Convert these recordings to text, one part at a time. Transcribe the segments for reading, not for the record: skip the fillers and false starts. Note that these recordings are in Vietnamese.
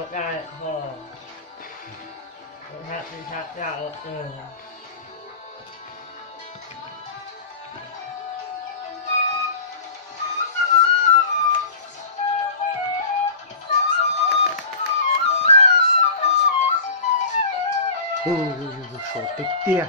กดได้พอกดทักที่ทักยากเออ手得跌。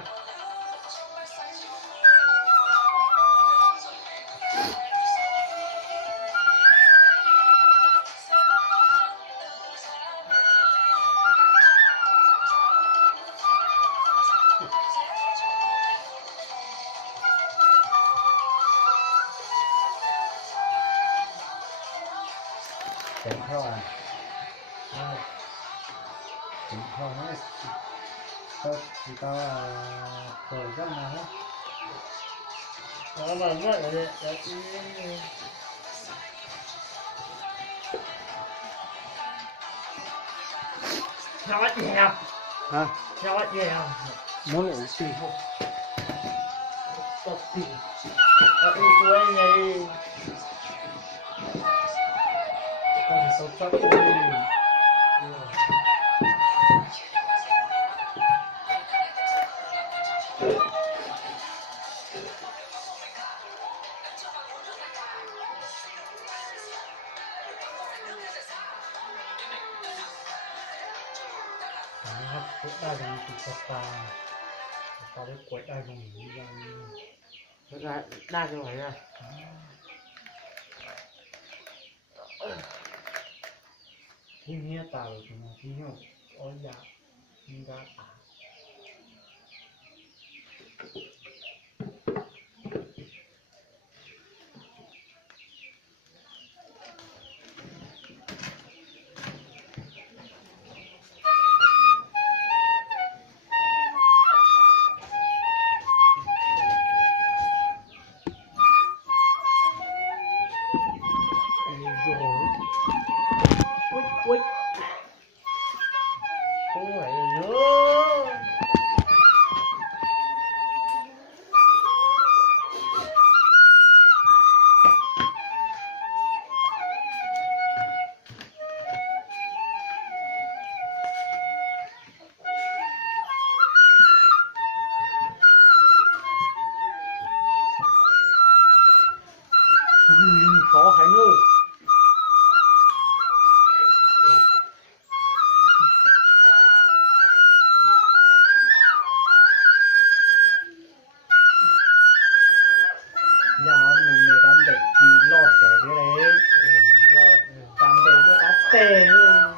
Chém theo à? Chém theo hết. Thì tao khởi rất là hết. Nó mà mất rồi đấy nó bắt dèo Hả? nó bắt dèo Muốn ủ xì không? tập tỉ ở đây cuối này con sâu sắc điนะครับกดได้ตรงจุดสตาร์ได้กดได้ตรงนี้ยัง ได้จังไหนอ่ะ ที่เนี้ยตาอยู่ตรงนี้ที่เนี้ยอ้อยยามีดาตาUi không phải nữa khó khánh ơi. Nhà mình để đám để thì lo trở thế đấy, lo đám để cho đám tê luôn.